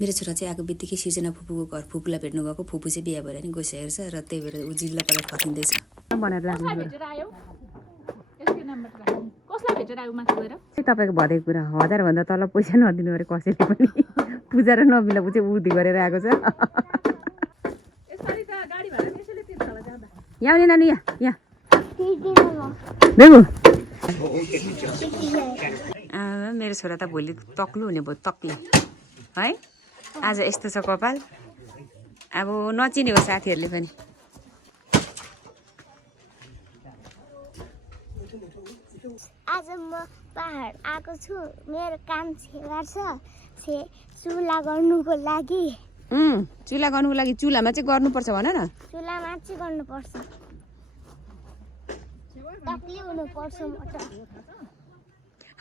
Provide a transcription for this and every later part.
मेरो छोरा चाहिँ आएको बित्तिकै सिर्जना फुपूको घर फुपूलाई भेट्नु गएको फुपू चाहिँ बिहा भएर नि गइसकेको छ र त्यही भएर ऊ जिल्ला परेर फर्किँदैछ बनाएर तपाईँको भदेको कुरा 1000 भन्दा तल पैसा नदिनु अरे कसैले पनि पूजा र नबिला चाहिँ उर्दी गरेर आएको छ यहाँ आउने नानी यहाँ देखु मेरो छोरा त भोलि तक्लु हुने भयो तक्ले है आज यस्तो छ कपाल अब नचिने हो साथीहरूले पनि आज म पहाड आएको छु मेरो काम छेवा छ चुला गर्नुको लागि चुला गर्नुको लागि चुलामा चाहिँ गर्नुपर्छ भन न चुलामा चाहिँ गर्नुपर्छ तक्ली हुनुपर्छ मटर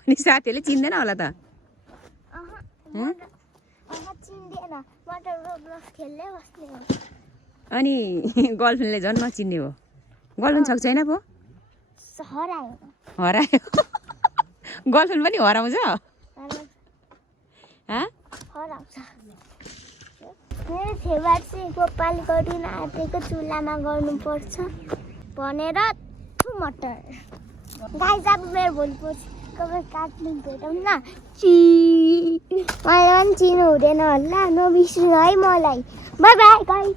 अनि साथीहरूले चिन्दैन होला त चिन्दैन मटर रोब्लक्स खेल्दै बस्ने हो अनि गर्लफ्रेन्डले झन् नचिन्ने हो गर्लफ्रेन्ड सक्छ होइन पो हरायो गर्लफ्रेन्ड पनि हराउँछ हराउँछ मेरो छेवा चाहिँ गोपाल गरिन आँटेको चुलामा गर्नुपर्छ भनेर मटर गाई अब मेरो भोलि पछि कबै काट्नु भेटौँ न मलाई पनि चिन्नु हुँदैन होला नबिर्सिनु है मलाई बाई बाई गाई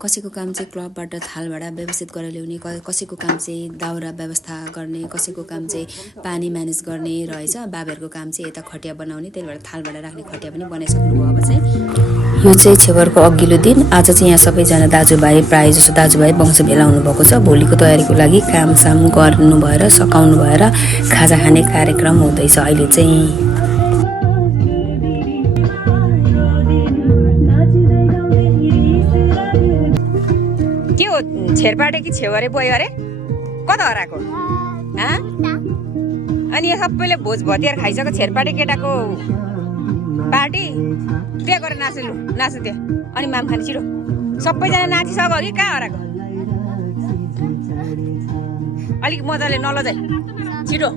कसैको काम चाहिँ क्लबबाट थालभाडा व्यवस्थित गरेर ल्याउने कसैको काम चाहिँ दाउरा व्यवस्था गर्ने कसैको काम चाहिँ पानी म्यानेज गर्ने रहेछ बाबाहरूको काम चाहिँ यता खटिया बनाउने त्यही भएर थालभाडा राख्ने खटिया पनि बनाइसक्नुभयो अब चाहिँ यो चाहिँ छेवरको अघिल्लो दिन आज चाहिँ यहाँ सबैजना दाजुभाइ प्रायः जसो दाजुभाइ वंश भेला हुनुभएको छ भोलिको तयारीको लागि कामसाम गर्नु भएर सकाउनु भएर खाजा खाने कार्यक्रम हुँदैछ अहिले चाहिँ छेरपाटे कि छेवरे बोयो अरे कता हराएको अनि यहाँ सबैले भोज भतियार खाइसक्यो छेरपाटे केटाको पार्टी त्यहाँ गरेर नाच्नु नाच्नु त्यहाँ अनि माम खाने छिटो सबैजना नाचिसक्यो कि कहाँ हराएको अलिक मजाले नलजाइ छिटो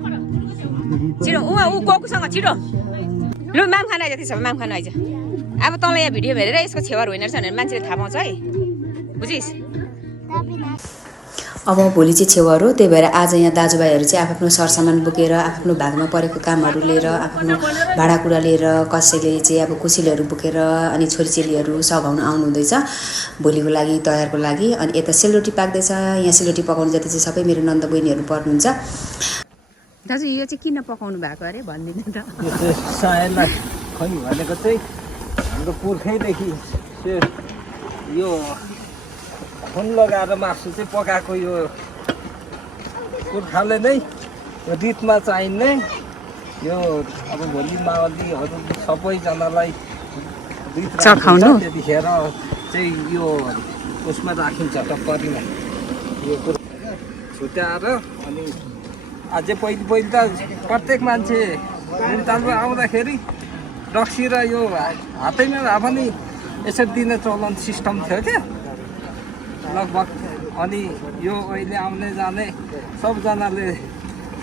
छिटो ऊ कोकुसँग छिटो लु माम खान आइज त्यसो भए माम खान आइज अब तँलाई यहाँ भिडियो हेरेर यसको छेवर होइन रहेछ भने मान्छेले थाहा पाउँछ है बुझिस् अब भोलि चाहिँ छेवर हो त्यही भएर आज यहाँ दाजुभाइहरू चाहिँ आफ्नो सरसामान बोकेर आफ्नो भागमा परेको कामहरू लिएर आफ्नो भाँडाकुँडा लिएर कसैले चाहिँ अब कोसिलोहरू बोकेर अनि छोरीचेलीहरू सघाउन आउनुहुँदैछ भोलिको लागि तयारको लागि अनि यता सेलरोटी पाक्दैछ यहाँ सेलरोटी पकाउनु जति चाहिँ सबै मेरो नन्द बहिनीहरू पर्नुहुन्छ दाजु यो चाहिँ किन पकाउनु भएको अरे भनिदिनु त सायरलाई खै भनेको चाहिँ हाम्रो पुर्खैदेखि यो खुन लगाएर मासु चाहिँ पकाएको यो पुर्खाले नै रितमा चाहिने यो अब भोलि मावलीहरू सबैजनालाई चखाउनु त्यतिखेर चाहिँ यो उसमा राखिन्छ टक्करीमा यो छुट्याएर अनि अझै पहिले त प्रत्येक मान्छे निम्तालमा आउँदाखेरि रक्सी र यो हातैमा भए पनि यसरी दिने चलन सिस्टम थियो क्या लगभग अनि यो अहिले आउने जाने सबजनाले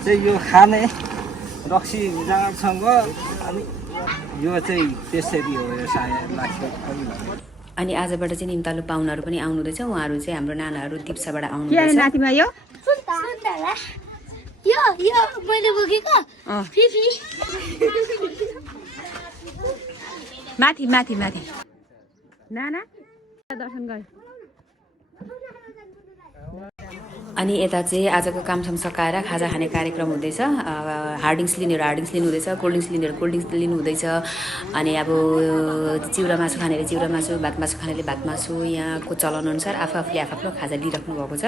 चाहिँ यो खाने रक्सी जाँडसँग अनि यो चाहिँ त्यसरी हो यो सायद लाग्छ अनि आजबाट चाहिँ निम्तालु पाहुनाहरू पनि आउनुहुँदैछ उहाँहरू चाहिँ हाम्रो नानाहरू दिप्साबाट आउनुहुँदैछ नातिमा यो यो मैले बोकेको माथि माथि माथि नाना दर्शन गर अनि यता चाहिँ आजको कामसाम सकाएर खाजा खाने कार्यक्रम हुँदैछ हार्डिङ्स लिनेहरू हार्डिङ्स लिनुहुँदैछ कोल्ड ड्रिङ्क्स लिनेहरू कोल्ड ड्रिङ्क्स लिनुहुँदैछ अनि अब चिउरा मासु खानेले चिउरा मासु भात मासु खानेले भात मासु यहाँको चलनअनुसार आफूले आफ्नो खाजा लिइराख्नु भएको छ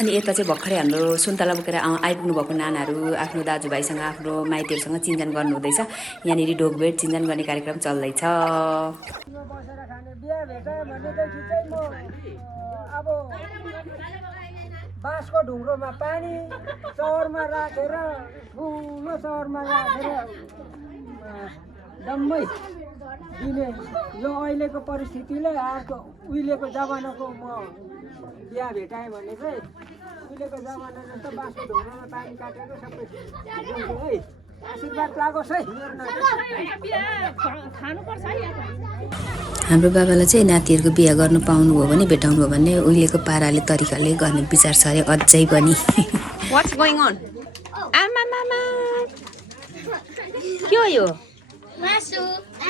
अनि यता चाहिँ भर्खरै हाम्रो सुन्तला बोकेर आइपुग्नु भएको नानाहरू आफ्नो दाजुभाइसँग आफ्नो माइतीहरूसँग चिन्जान गर्नुहुँदैछ यहाँनिर ढोकभेट चिन्जान गर्ने कार्यक्रम चल्दैछ बाँसको ढुङ्ग्रोमा पानी चौरमा राखेर ठुलो चौरमा राखेर डम्मै दिने यो अहिलेको परिस्थितिले अर्को उहिलेको जमानाको म बिहा भेटाएँ भने चाहिँ उहिलेको जमाना जस्तो बाँसको ढुङ्ग्रोमा पानी काटेर सबै है आशीर्वाद लागोस् है मेरो नाति। हाम्रो बाबालाई चाहिँ नातिहरूको बिहा गर्नु पाउनुभयो भने भेटाउनु भयो भने उहिलेको पाराले तरिकाले गर्ने विचार छ अरे अझै पनि। What's going on? आमा मामा के हो यो? मासु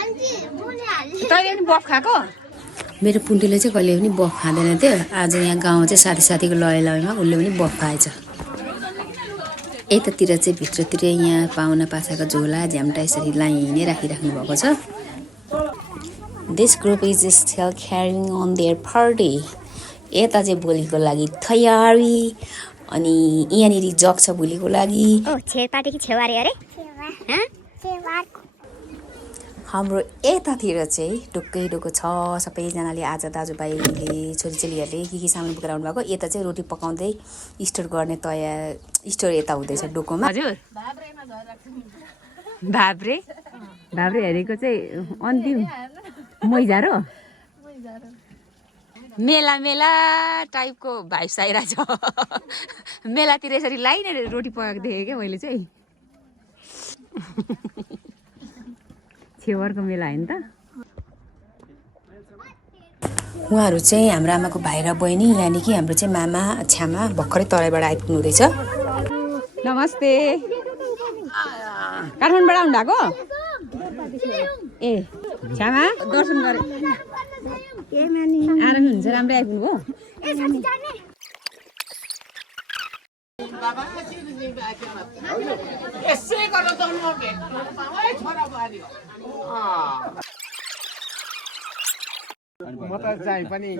आन्टी मुनि हाल्नु तैँले पनि बफ खाएको? मेरो पुन्टुले चाहिँ कहिले पनि बफ खाँदैन थियो। आज यहाँ गाउँ चाहिँ साथीको लयमा उसले पनि बफ खाएछ। यतातिर चाहिँ भित्रतिर यहाँ पाहुना पाछाको झोला झ्याम्टा यसरी लाइनै राखिराख्नु भएको छ। This group is still carrying on their party. यता चाहिँ भोलिको लागि तयारी। अनि यहाँनिर जग छ भोलिको लागि। छेपाटी कि छेवारी अरे हाम्रो यतातिर चाहिँ ढुक्कै छ सबैजनाले आज दाजुभाइले छोरीचेलीहरूले के सामान बोकेर आउनु भएको। यता चाहिँ रोटी पकाउँदै स्टोर गर्ने स्टोर यता हुँदैछ डोकोमा। हजुर भाब्रे हेरेको चाहिँ अन्तिम मैजा र मेला टाइपको भाइब्स आइरहेछ। मेलातिर यसरी लाइनले रोटी पकाएको देखेँ क्या मैले चाहिँ। छेवरको मेला होइन त। उहाँहरू चाहिँ हाम्रो आमाको भाइ र बहिनी यानि कि हाम्रो चाहिँ मामा छ्यामा भर्खरै तराईबाट आइपुग्नु हुँदैछ। नमस्ते काठमाडौँबाट आउनु भएको? ए छ्यामा दर्शन गरे आरामै हुन्छ राम्रै आइपुग्नु भयो। म त चाहिँ पनि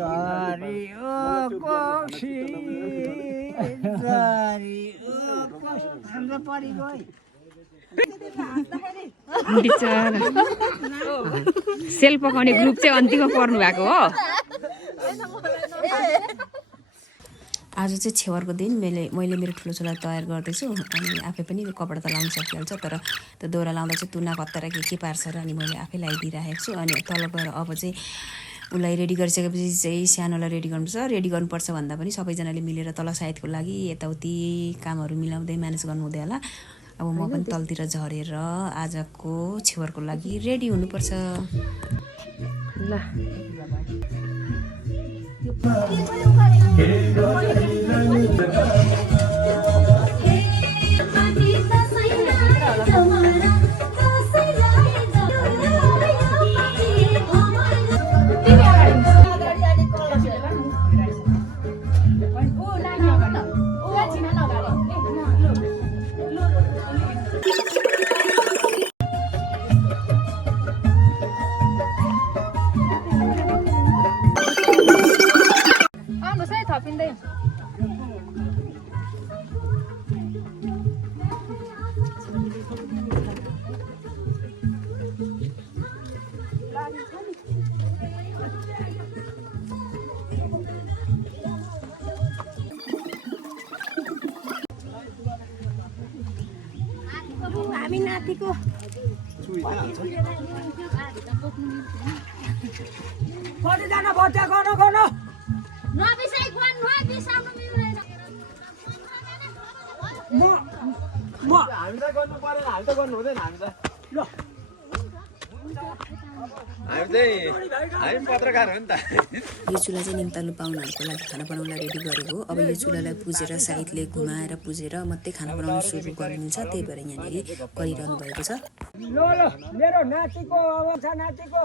सेल पकाउने ग्रुप चाहिँ अन्तिममा पर्नु भएको हो। आज चाहिँ छेवरको दिन मैले मेरो ठुलो छोरा तयार गर्दैछु। अनि आफै पनि कपडा त लाउनु सकिहाल्छ, तर त्यो दोहोरा लाउँदा चाहिँ तुना कत्ता र के पार्छ र अनि मैले आफै लगाइदिइराखेको छु। अनि तल गएर अब चाहिँ उसलाई रेडी गरिसकेपछि चाहिँ सानोलाई रेडी गर्नुपर्छ। रेडी गर्नुपर्छ भन्दा पनि सबैजनाले मिलेर तल साइडको लागि यताउति कामहरू मिलाउँदै म्यानेज गर्नु हुँदै होला। अब म पनि तलतिर झरेर आजको छेवरको लागि रेडी हुनुपर्छ। ल हामी नातिको कतिजना बच्चा गर्नु नबिसाइ फोन नबिसाउनु मिल्दैन। म हामीलाई गर्नु पर्यो हामी त गर्नु हुँदैन। हामी पत्रकार हो नि त। यो चुल्हा चाहिँ निम्तालु पाहुनाहरूको लागि खाना बनाउनलाई रेडी गरेको हो। अब यो चुल्हालाई पुजेर साइडले घुमाएर पुजेर मात्रै खाना बनाउनु सुरु गरिदिन्छ। त्यही भएर यहाँनिर गरिरहनु भएको छ। ल मेरो नातिको अब छ नातिको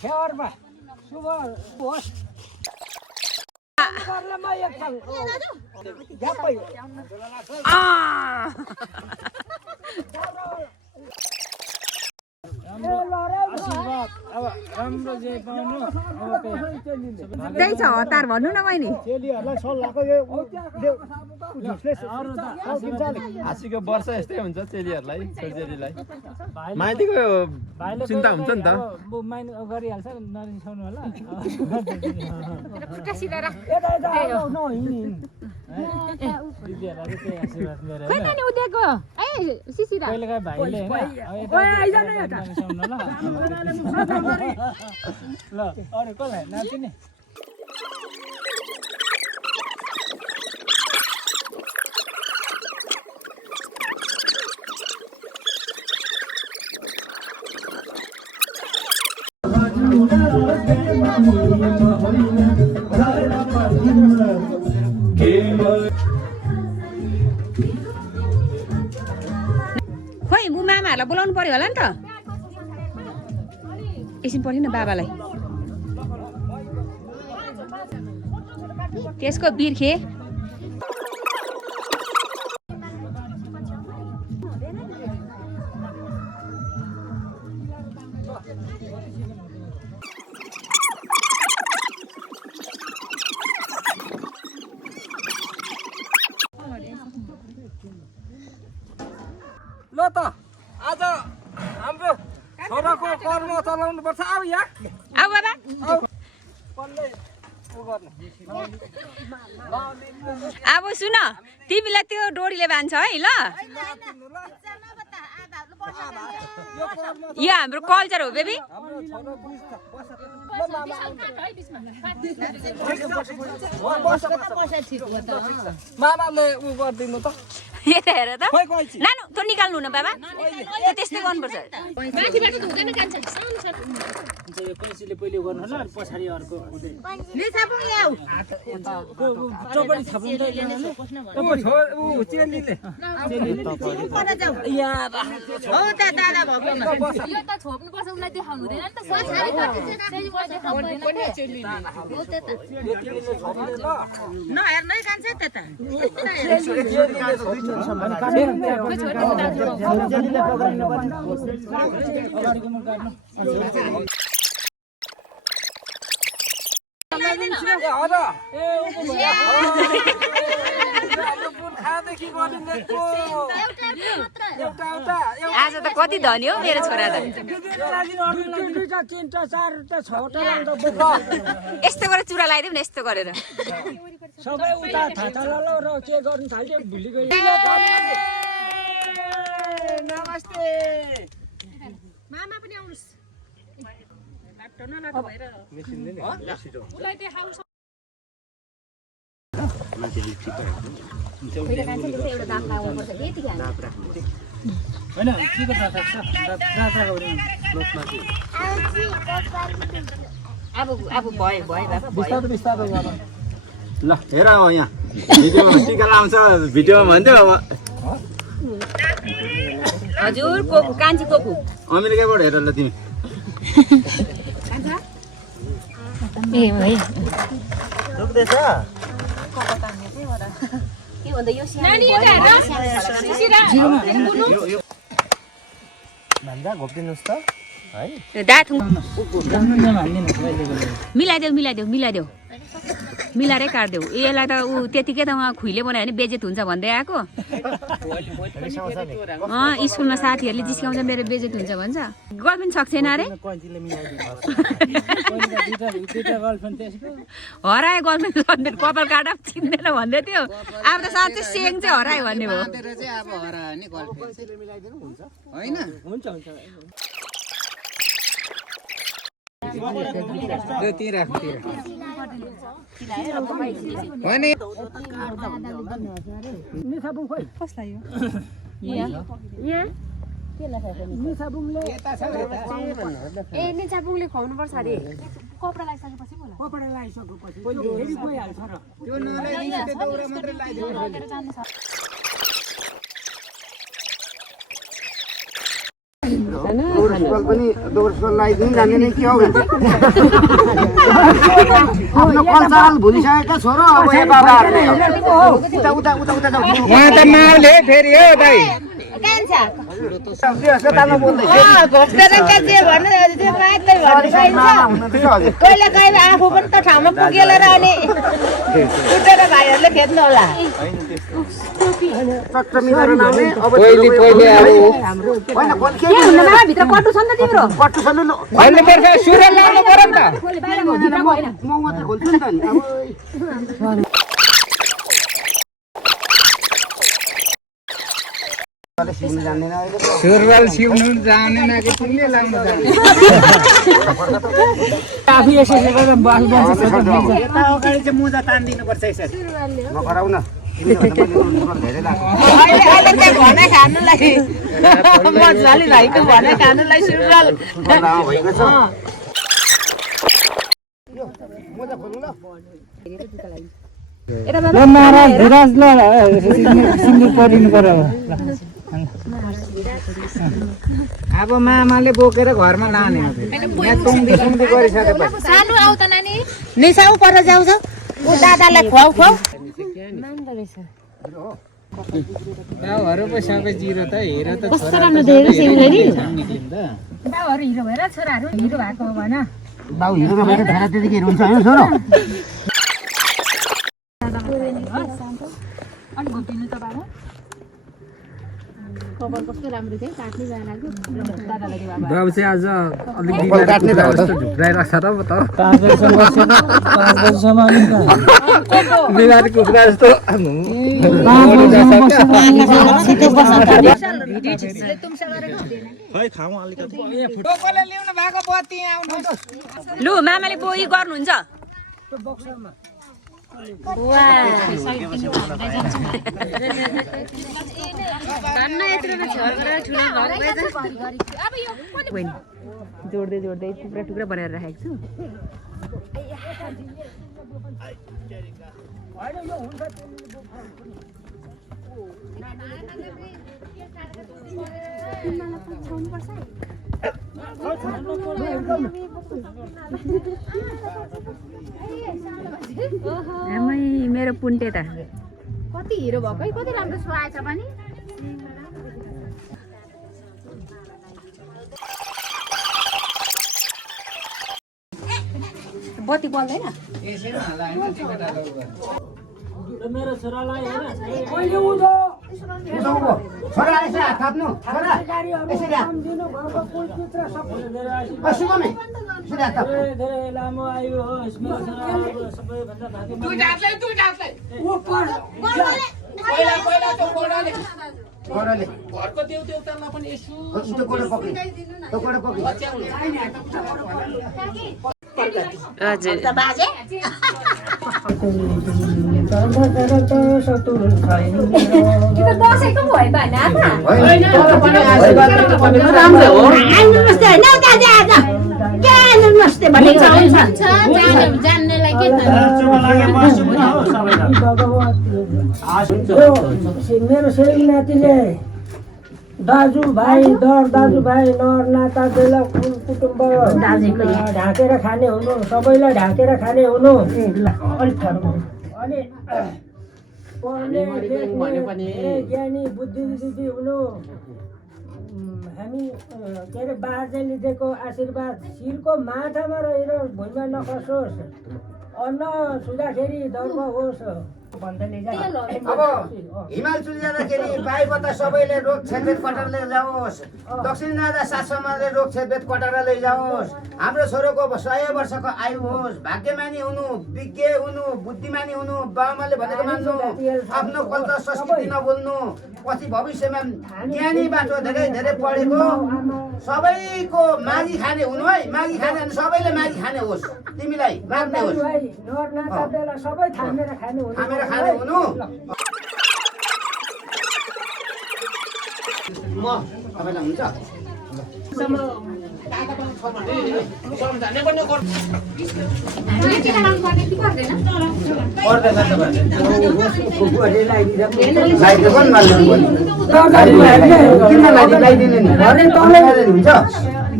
छेवरमा शुभ होस्। त्यही छ हतार भन्नु न बहिनी। हाँसीको वर्ष यस्तै हुन्छ चेलीहरूलाई छोरीचेलीलाई। माइतीको चिन्ता हुन्छ नि त। गरिहाल्छ नरिसाउनु होला। ल अरू कसलाई नाच्ने खोइ म मामाहरूलाई बोलाउनु पर्यो होला नि त एकछिन पर्यो न बाबालाई त्यसको बिर्खे ल त आज हाम्रो छोराको कर्म चलाउनु पर्छ अब यहाँ आऊ बाबा पल्लै उ गर्ने अब सुन तिमीलाई त्यो डोरीले बान्छ है ल यो हाम्रो कल्चर हो बेबी हाम्रो छोरा बुझ्छ मामाले उ गरिदिनु त यता हेर त खोइ खोइ नानु त्यो निकाल्नु न बाबा त्यो त्यस्तै गर्नुपर्छ पैँसीले पहिले गर्नु होला अनि पछाडि अर्को ऊ चेलीले आज त कति धनी हो मेरो छोरा त यस्तो गरेर चुरा लगाइदिउँ न यस्तो गरेर सबै उता थाहा र के गर्नु थाल्यो भुलि गयो नमस्ते मामा पनि आउनुस् अब भयो बिस्तारो बिस्तारो गर ल हेर यहाँ भिडियोमा टिका लाउँछ भिडियोमा भन्थ्यो हजुर कोकु कान्छी कोकु अमेरिकाबाट हेर ल तिमी मिलाइदेऊ मिलाएरै काट्देऊ यसलाई त ऊ त्यतिकै त उहाँ खुइले बनायो भने बेजेत हुन्छ भन्दै आएको स्कुलमा साथीहरूले जिस्काउँछ मेरो बेजेत हुन्छ भन्छ गर्लफ्रेन्ड सक्छेन अरे हरायो गर्लफ्रेन्ड कपाल काटा चिन्दैन भन्दै थियो अब त साँच्चै सेङ चाहिँ हरायो भन्ने भयो निचाबुङले खुवाउनु पर्छ अरे कपडा लगाइसकेपछि फेरि गइहाल्छ र पनि दोस्रो लगाइदिनु जाने नै के हो आफ्नो कल्चरल भुलिसकेका छोरो अब यो बाबाहरूले उता उता उता उता उहाँ त माउले फेरि हो दाइ कहिले कहिले आफू पनि त ठाउँमा पुगेर र अनि उठेर भाइहरूले खेद्नु होला भित्र कटु छ नि त तिम्रो सुरल लाउनु पर्यो नि त म मात्रै खोल्छु नि त नि सुरुवाल सिउनु जानेन कि तिमीले लाउनु आफू यसरी गरेर बाल बन्छ यता अगाडि चाहिँ मुजा तान्दिनुपर्छ यसरी म गराउ न धेरै लाग्छ भने खानुलाई मजाले भाइको भने खानुलाई सुरुवाल भएको छ अब मामाले बोकेर घरमा लाने गरिसकेपछि सानो आऊ त नानी निसाउ पर जाउँछ ऊ दादालाई खुवाउ खुवाउ गाउँहरू पो सबै जिरो त हेर त कस्तो राम्रो देखेको सिउँदरी बाउहरू हिरो भएर छोराहरू हिरो भएको हो भन बाउ हिरो भएर धारा त्यतिकै हुन्छ होइन छोरो अनि घोटिनु त बाबा कभर कस्तो राम्रो थियो काट्ने जानाको दादालाई दियो बाबा बाबु चाहिँ आज अलिक ढुक्राइरहेको छ र त 5 बजीसम्म बिमारी कुखुरा जस्तो लु मामाले बोई गर्नुहुन्छ जोड्दै जोड्दै टुक्रा टुक्रा बनाएर राखेको छु आमै मेरो पुन्टे त कति हिरो भएको है कति राम्रो सुहाएछ पनि बत्ती बल्दैन मेरो छोरालाई हेर छोरा यसो हात थाप्नु छोरा यसरी हात सुगमै यसरी हात थाप धेरै लामो आयु होस् मेरो छोराको सबैभन्दा छोराले घरको देउतामा पनि यसो गोडो पक्रि त्यो गोडो पक्रि हजुर दसैँको भयो भएन जान्नेलाई के मेरो सेली नातिले दाजुभाइ दाजुभाइ नर नाता बेला कुटुम्ब ढाकेर खाने हुनु सबैलाई ढाकेर खाने हुनु अलिक अनि पढ्ने लेख्ने ज्ञानी बुद्धिजीवी हुनु हामी के अरे बाजेले दिएको आशीर्वाद शिरको माथामा रहेर भुइँमा नखसोस् अन्न छुँदाखेरि धर्म होस् भन्दै अब हिमाल चुली जाँदाखेरि बाइबता सबैले रोग छेदबेद कटाएर लैजाओस् दक्षिण जाँदा सासमाले रोग छेदबेद कटाएर लैजाओस् हाम्रो छोरोको 100 वर्षको आयु होस् भाग्यमानी हुनु विज्ञ हुनु बुद्धिमानी हुनु बाबामाले भनेको मान्नु आफ्नो कल्चर संस्कृति नभुल्नु पछि भविष्यमा ज्ञानी बाटो धेरै धेरै पढेको सबैको मागी खाने हुनु है मागी खाने भने सबैले मागी खाने होस् तिमीलाई माग्ने होस् सबै थामेर खाने हुनु खाने हुनु म तपाईलाई हुन्छ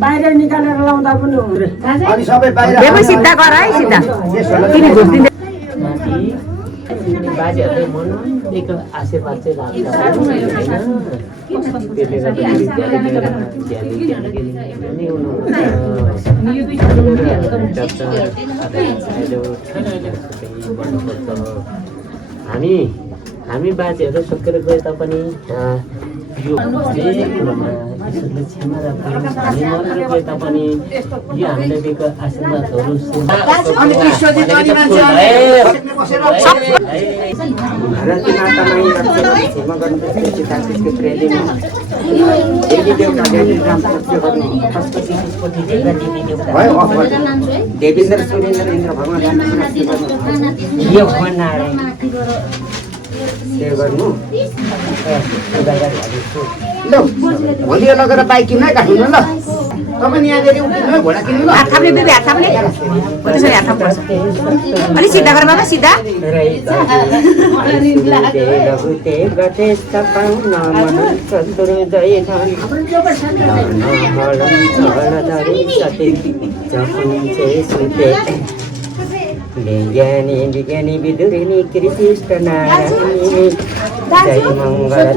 बाहिर निकालेर लाउँदा पनि अनि सबै बाहिर सिद्धा गर है सिद्धा बाजेहरूले मनाएको आशीर्वाद चाहिँ लाग्छ त्यसले गर्दाखेरि हामी बाजेहरू सकेर गए तापनि यो कुरोमा ईश्वरले क्षमा राख्नुहोस् हामी मरेर गए तापनि यो हामीले दिएको आशीर्वादहरू देवेन्द्र सुरेन्द्र इन्द्र भगवान गर्नु ल भोलि लगेर बाइक किन्न काट्नु ल तपाईँ यहाँनिर उभिनु घोडा किन्नु ल हात थाप्ने बेबी हात थाप्ने हो त्यसरी हात थाप्नुपर्छ अलिक सिधा गर बाबा सिधा विज्ञानी विदुरिणी कृष्ण नारायणी जय मङ्गल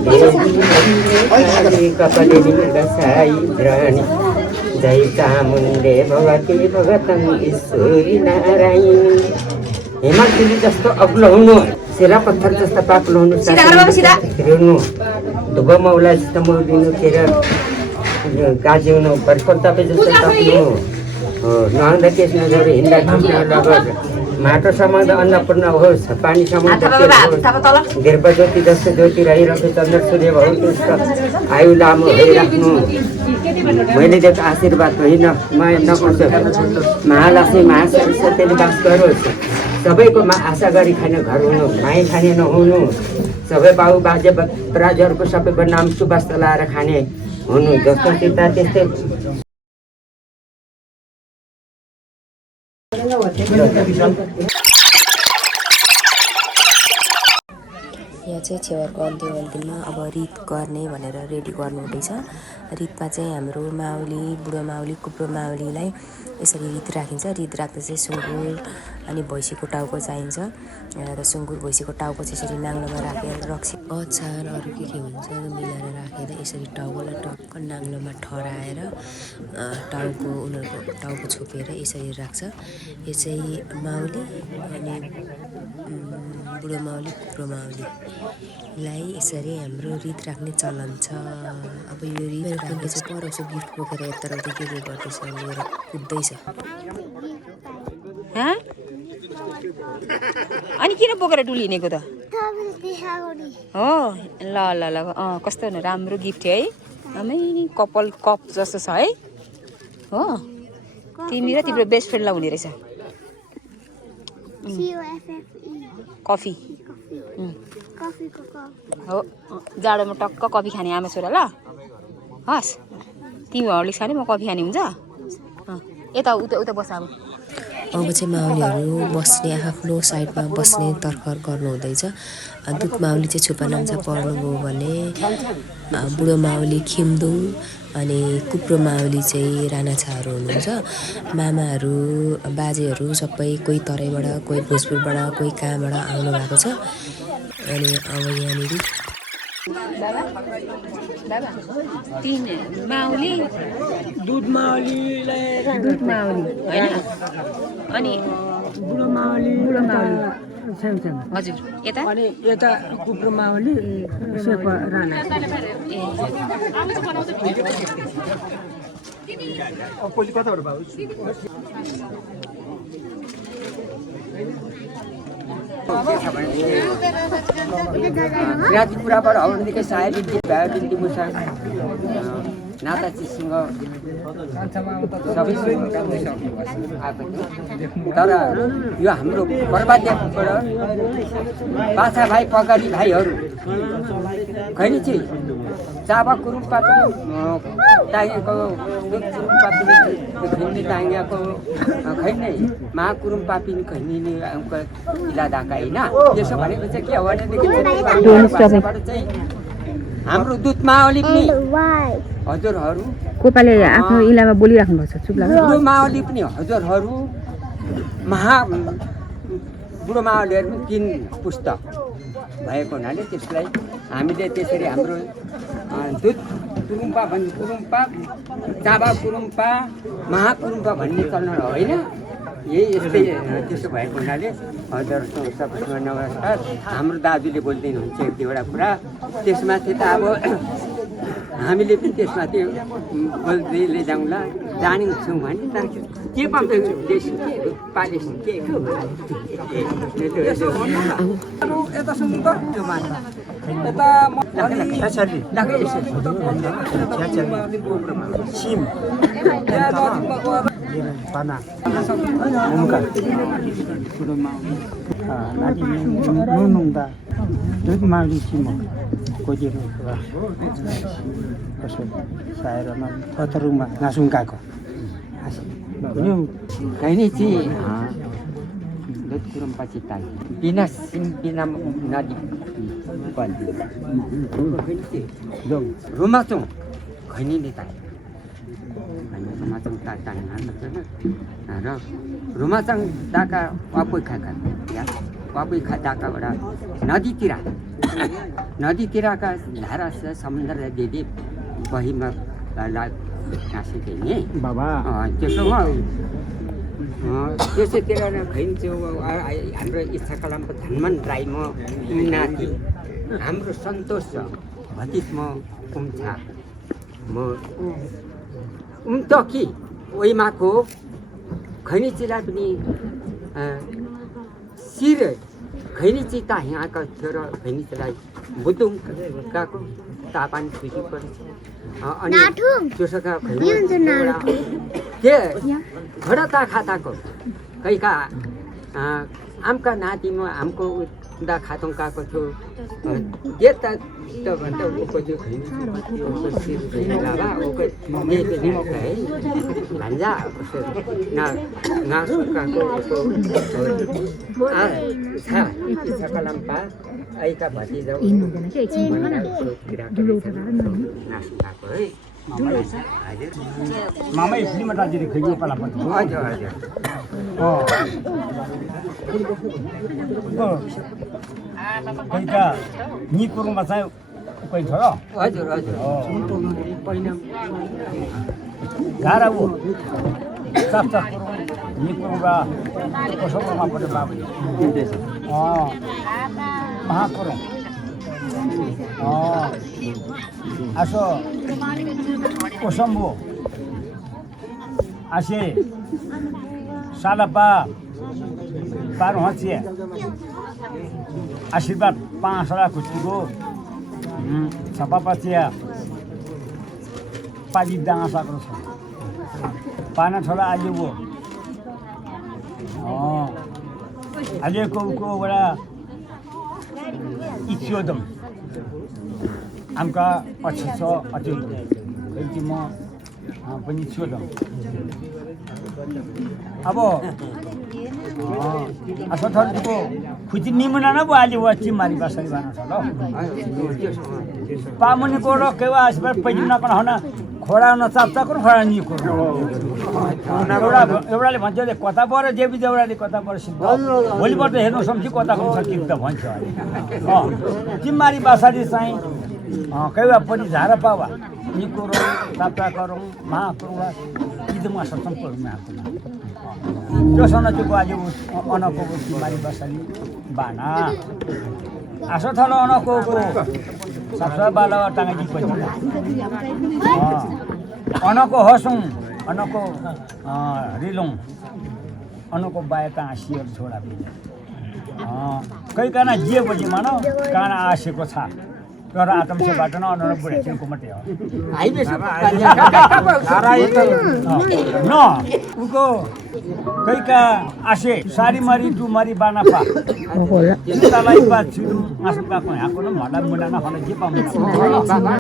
देवी कपलिनी दशाई द्राणी जय चामुण्डे भगवती भगतम ईश्वरी नारायणी हिमालय जस्तो अग्लो हुनु शिला पत्थर जस्तो पाक्लो हुनु हिँड्नु धुबा मौला जस्तो मौलिनु के अरे गाजिउनु परिफल तपाईँ जस्तो सक्नु नुहाउँदा केस नजर हिँड्दा खम्न लगत माटो समाउँदा अन्नपूर्ण होस् पानी समाउँदा गेर्बा ज्योति जस्तो ज्योति रहिरहेको चन्द्र सूर्य भौतुष्ट आयु लामो भइराख्नु मैले दिएको आशीर्वाद होइन माया नपर्छ महालक्ष्मी महासरस्वतीले बास गरोस् सबैको आशा गरी खाने घर हुनु माई खाने नहुनु सबै बाबु बाजे राजाहरूको सबैको नाम सुवास्ता लाएर खाने हुनु जस्तो चिन्ता त्यस्तै यहाँ चाहिँ छेवारको अन्त्यमा अब रित गर्ने भनेर रेडी गर्नु हुँदैछ रितमा चाहिँ हाम्रो माउली बुढो माउली कुप्रो माउलीलाई यसरी रित राखिन्छ रित राख्दा चाहिँ सुँगुर अनि भैँसीको टाउको चाहिन्छ र सुँगुर भैँसीको टाउको चाहिँ यसरी नाङ्लोमा राखेर रक्सी अचार अरू के हुन्छ मिलाएर राखेर यसरी टाउकोलाई टक्क नाङ्लोमा ठहराएर टाउको उनीहरूको टाउको छोपेर यसरी राख्छ यो चाहिँ माउली अनि बुढो माउली कुप्रो माउलीलाई यसरी हाम्रो रित राख्ने चलन छ अब यो रित राख्ने चाहिँ परोसो गिफ्ट बोकेर यताउति के गर्दैछ लिएर कुद्दैछ अनि किन बोकेर डुलिनेको त हो ल ल ल कस्तो राम्रो गिफ्ट है आमै कपाल कप जस्तो छ है हो तिमी र तिम्रो बेस्ट फ्रेन्डलाई हुने रहेछ कफी हो जाडोमा टक्क कफी खाने आमा छोरा ल हस् तिमी हर्लिक्स खाने म कफी खाने हुन्छ यता उता उता बस अब चाहिँ माउलीहरू बस्ने आफ्नो साइडमा बस्ने तर्खर गर्नु हुँदैछ दुध माउली चाहिँ छुपा नाम्चा पर्नुभयो भने बुढो माउली खिम्दुङ अनि कुप्रो माउली चाहिँ राणाछाहरू हुनुहुन्छ मामाहरू बाजेहरू सबै कोही तराईबाट कोही भोजपुरबाट कोही कहाँबाट आउनु भएको छ अनि अब यहाँनिर तीन माउली दुध माउलीलाई होइन अनि बुढो माउली हजुर यता अनि यता कुप्रो माउली सेपा राणा राजपुराबाट आउनुदेखि सायद भयो बिन्ती मुसा नाताजीसँग सबै तर यो हाम्रो बर्बादियाबाट बाछा भाइ पगारी भाइहरू खैनी चाहिँ चाबा कुरुम पातु टाङ्गेको खैनी टाङ्गेको खैनी महाकुरुम पापिनी खैनी इला धाका होइन त्यसो भनेको चाहिँ के हो भनेदेखि चाहिँ हाम्रो दुध मावली पनि हजुरहरू कोपाले आफ्नो इलामा बोलिराख्नु भएको छ चुप लाग्यो बुढो मावली पनि हजुरहरू बुढो मावलीहरू पनि 3 पुस्तक भएको हुनाले त्यसलाई हामीले त्यसरी हाम्रो दुध कुरुम्पा भन्ने कुरुम्पा चाबा कुरुम्पा महाकुरुम्पा भन्ने चलन होइन यही यस्तै त्यसो भएको हुनाले हजुरसँग सबैसँग नमस्कार हाम्रो दाजुले बोल्दै हुनुहुन्छ एक दुईवटा कुरा त्यसमाथि त अब हामीले पनि त्यसमाथि बोल्दै लैजाउँला जानेछौँ भने तर के पाउँछ देश के पालिस के यता सुन्नु त यता सिम पाना नुनुङदा दुध माउली सिम खोजेर कसो सायरमा पत्रुमा नासुङ्काको कैनीची Kurum pacitai. Pinas pinam nadi pandi. Rumah tu, kini ni tak. Rumah tu tak tangan macam rumah tu daka apa kakak, ya, apa kakak orang nadi tira ka धारा से समुद्र दे वही में नासी देंगे बाबा त्यसो त्यसैतिर खैन्छु हाम्रो इच्छा कलामको धनमान राई म नाति हाम्रो सन्तोष छ भतिज म उम्छा म उम्तकी ओइमाको खैनीचीलाई पनि शिर खैनीची ता यहाँका थियो र खैनीचीलाई बुदुङ गएको तापानी खुसी पर्छ अनि त्यसोका के घोडा ता खाताको कैका आमका नातिमा आमको दा खातों काको थियो के त भन्दा उको जो खैनी लावा उको ने है भन्छ ना नासुकाको सकलम्पा आइका भतिजा नासुकाको है मामा फ्रीमा राजी खैनी पला पर्छ हजुर हजुर कैका नि कुरुमा चाहिँ कोही छ र हजुर हजुर गाह्रो हो साफ साफ नि कुरुमा कसोमा पर्छ बाबु महाकुरु असो कोसम्बो आसे सालापा पारो हचे आशीर्वाद 5 खुच्चीको छपापाचिया पाली डाँगा साक्रो छ पाना छोला आलियो आलिएको वडा इच्योदम आमका अच्छी छ अति खैची म पनि छोदम अब असथरको खुची निमुना न बुआली वच्ची मारी बसरी भन्न छ ल पामुनिको र केवा आसपास पहिली नकन हन खोडा न चाप्चाको खोडा निको एउटाले भन्छ कता पर देवी देउराले कता पर सिद्ध भोलिपल्ट हेर्नु सम्झी कता हुन्छ त भन्छ चिम्मारी बासारी चाहिँ केवा पनि झारा पावा निको र चाप्चा गरौँ महाकुवा इदमा सम्पूर्ण आफ्नो त्यो सनचुको आज अनको चिम्मारी बासारी बाना आसो थलो अनको सबसे बाला टांगी पनि अनको हसौँ अनको रिलौँ अनको बायका हाँसिएर छोडा कहीँ काना जिए बजी मानौ काना आसेको छ तर आतम से बाटो न अनर बुढे तिनको मात्रै हो न उको कैका आसे सारी मरी टु मरी बानापा चितालाई पा छिडु आसुकाको हाँको न भन्दा मुना न हन जे पाउँछ